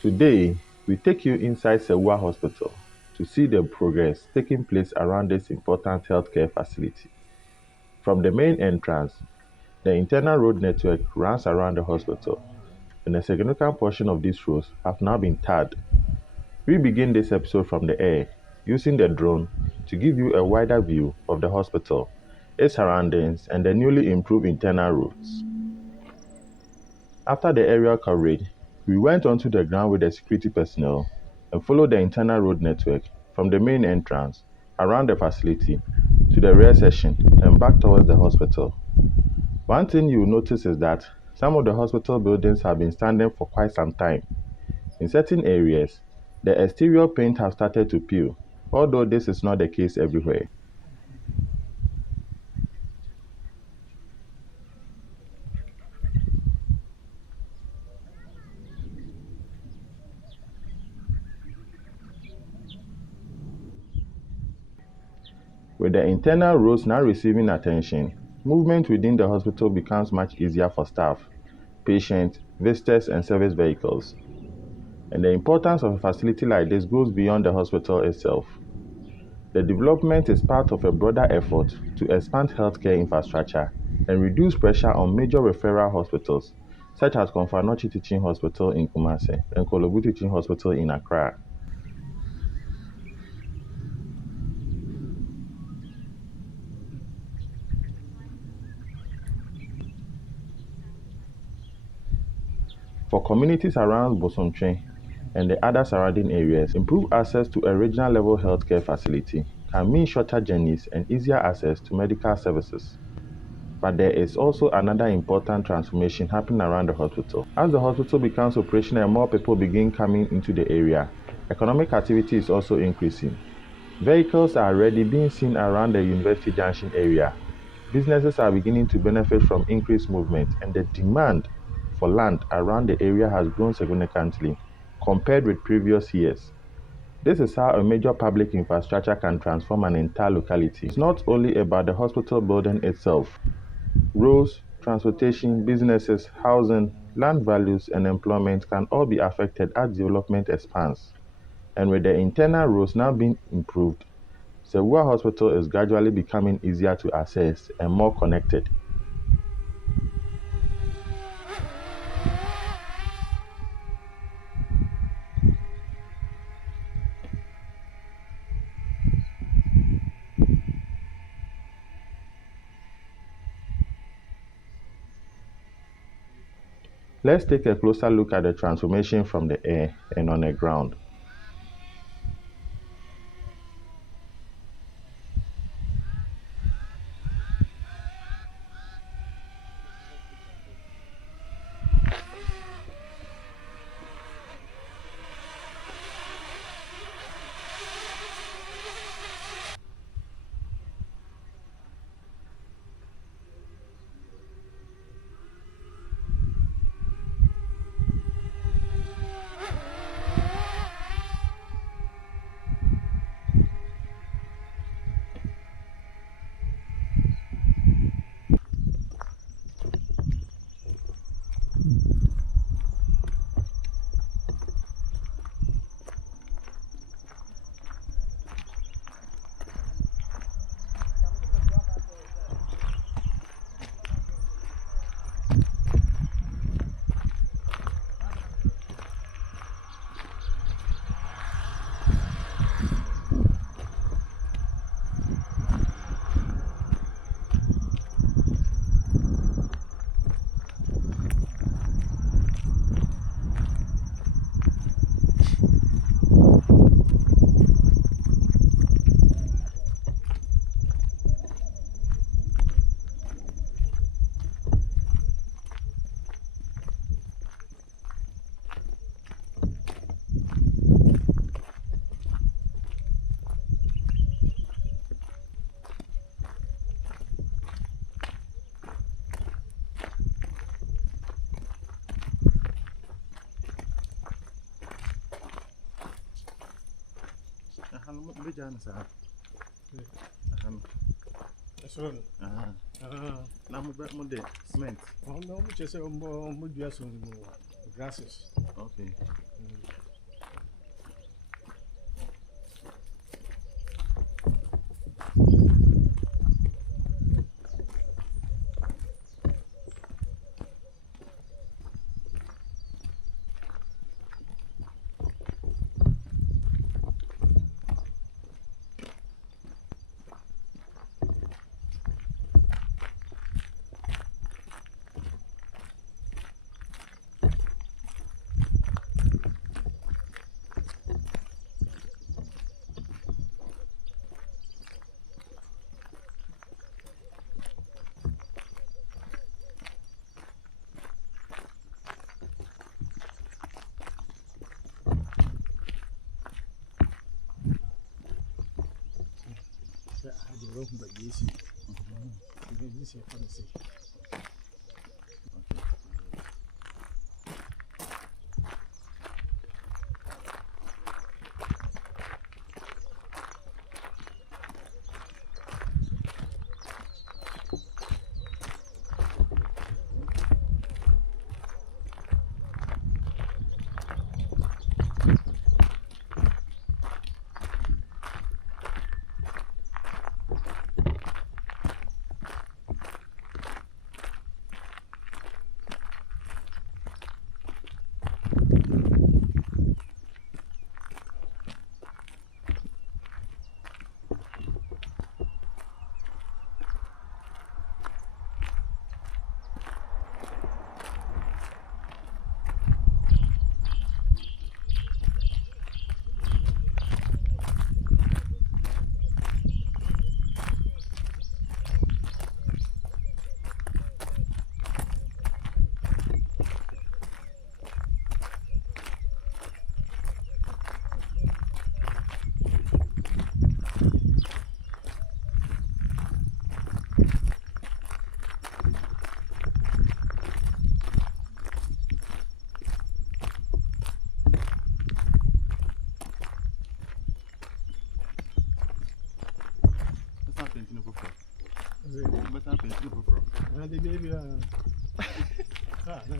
Today, we take you inside Sewua Hospital to see the progress taking place around this important healthcare facility. From the main entrance, the internal road network runs around the hospital, and a significant portion of these roads have now been tarred. We begin this episode from the air, using the drone to give you a wider view of the hospital, its surroundings, and the newly improved internal roads. After the aerial coverage, we went onto the ground with the security personnel and followed the internal road network from the main entrance, around the facility, to the rear section and back towards the hospital. One thing you will notice is that some of the hospital buildings have been standing for quite some time. In certain areas, the exterior paint has started to peel, although this is not the case everywhere. With the internal roads now receiving attention, movement within the hospital becomes much easier for staff, patients, visitors, and service vehicles. And the importance of a facility like this goes beyond the hospital itself. The development is part of a broader effort to expand healthcare infrastructure and reduce pressure on major referral hospitals, such as Komfanochi Teaching Hospital in Kumasi and Kolobu Teaching Hospital in Accra. For communities around Bosomtwe and the other surrounding areas, improved access to a regional level healthcare facility can mean shorter journeys and easier access to medical services. But there is also another important transformation happening around the hospital. As the hospital becomes operational and more people begin coming into the area, economic activity is also increasing. Vehicles are already being seen around the University Junction area. Businesses are beginning to benefit from increased movement, and the demand for land around the area has grown significantly compared with previous years. This is how a major public infrastructure can transform an entire locality. It's not only about the hospital building itself. Roads, transportation, businesses, housing, land values, and employment can all be affected as development expands. And with the internal roads now being improved, Sewua Hospital is gradually becoming easier to access and more connected. Let's take a closer look at the transformation from the air and on the ground. Cement. No, just grasses. Okay. the room, but yes, this is fancy. The baby, I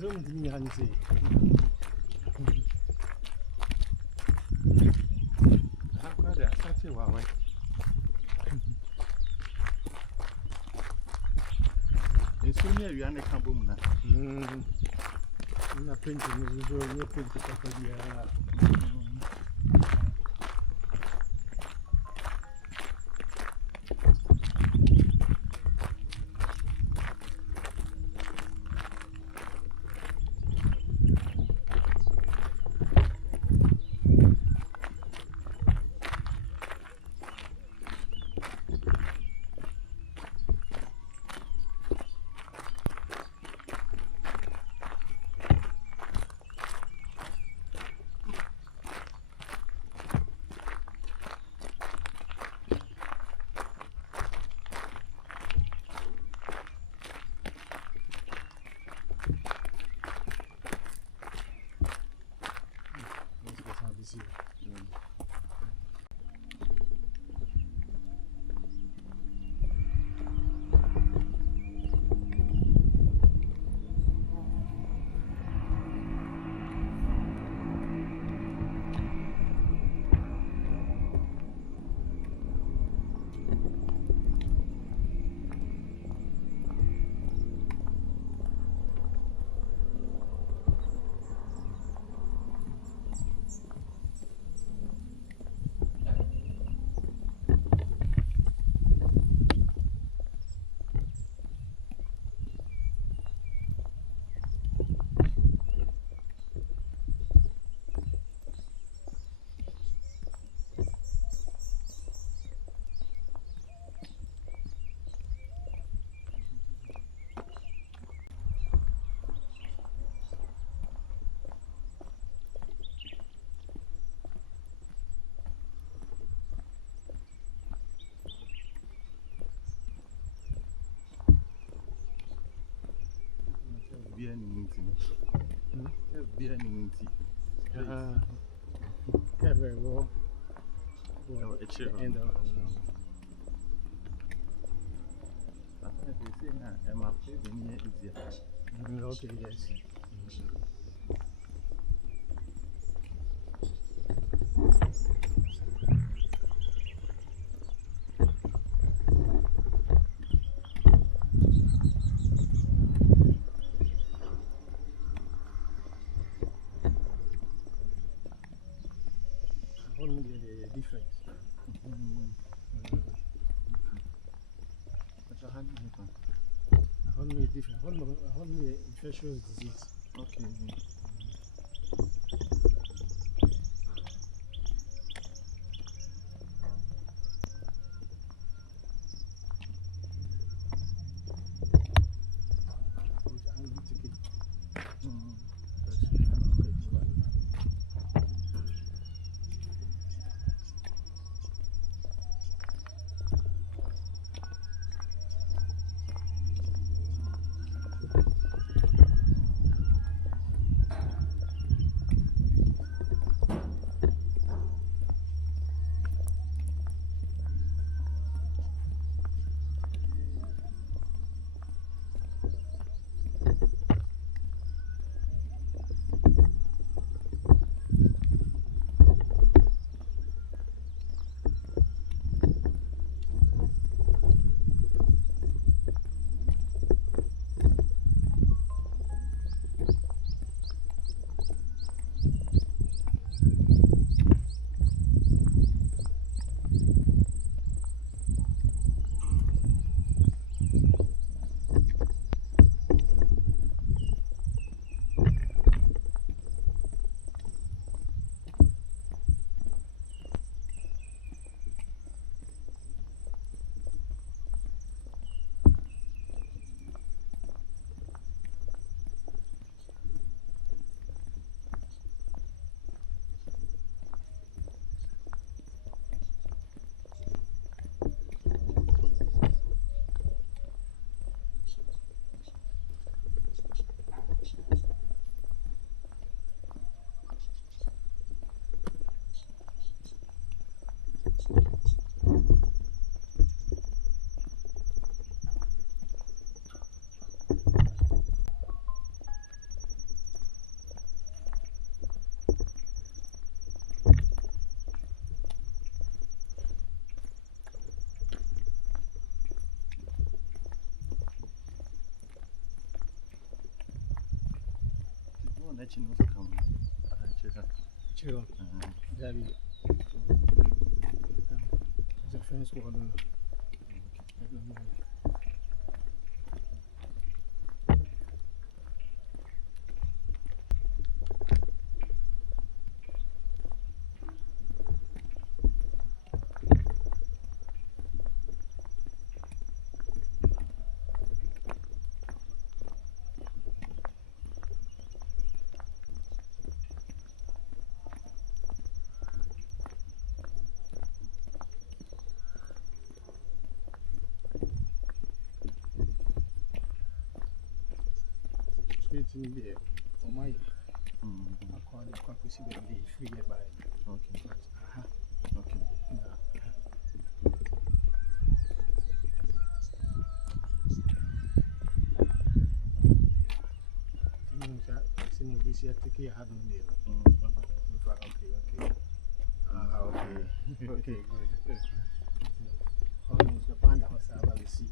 don't think you can see. How could I start you away? It's soon you are not boom. I'm not printing, you're printing. Beer and very well. It's end of okay, yes. The difference. Only different. Only infectious disease. Okay. let you know come. Chill. That is the fence wall. In there, for my I call it Quackity Baby, free by. Okay. Okay. Seeing this year, take care of them there. Okay. Okay, good. Almost the panda was I will see.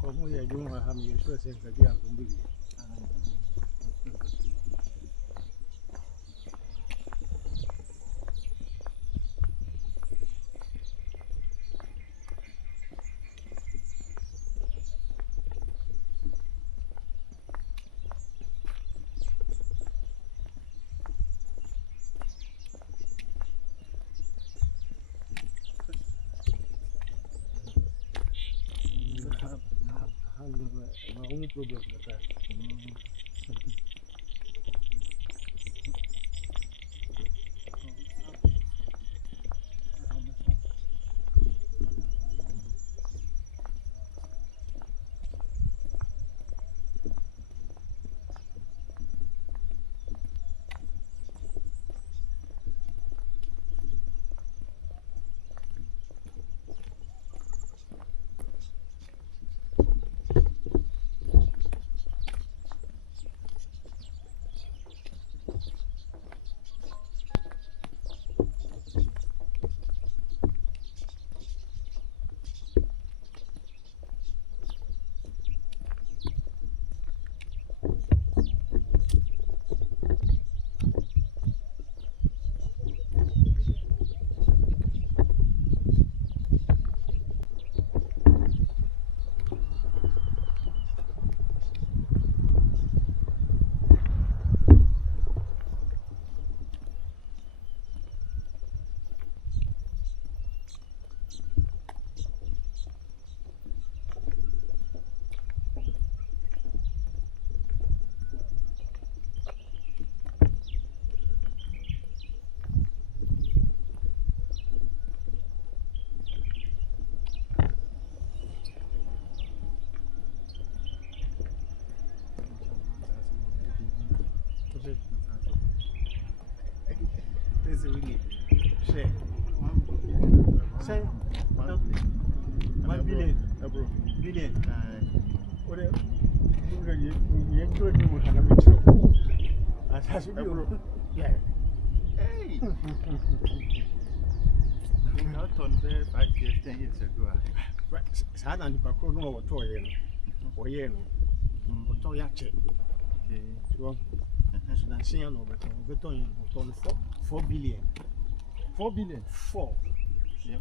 Como ya yo a mi eso se encarga con Billy. My own problem with that. This is really shit. Say 1 billion. Billion. What you do it with a metro. As has you. Yeah. Hey! Not on there 5 years, 10 years ago. Sad and the Paco no or toy or yen or toy check. So, I see no better on 4 billion. 4 billion. 4. Yeah,